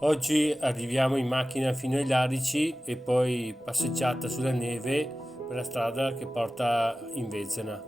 Oggi arriviamo in macchina fino ai Larici e poi passeggiata sulla neve per la strada che porta in Vezena.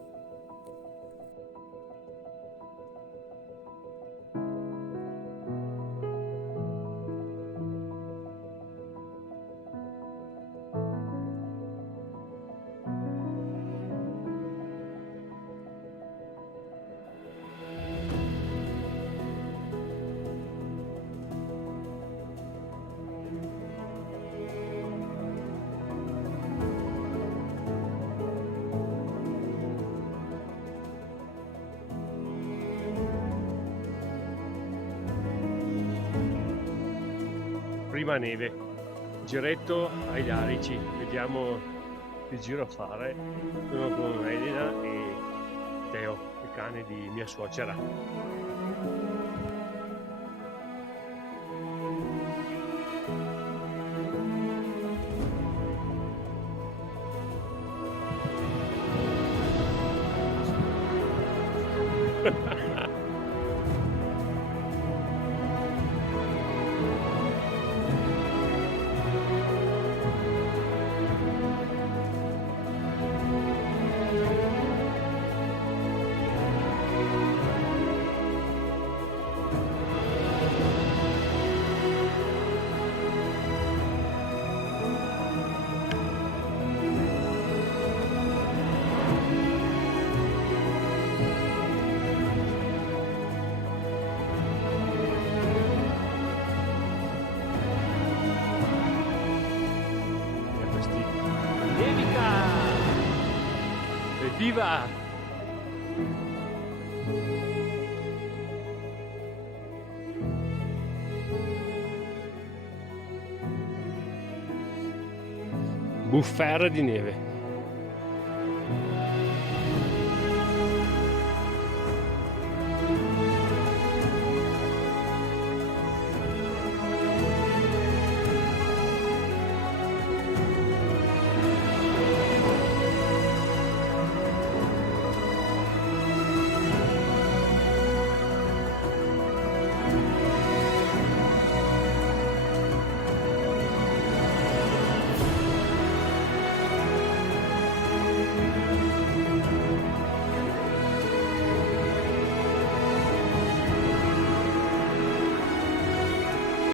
Prima neve, giretto ai Larici, vediamo che giro a fare. Sono con Elena e Teo, il cane di mia suocera. E questi nevica! Evviva! Bufera di neve.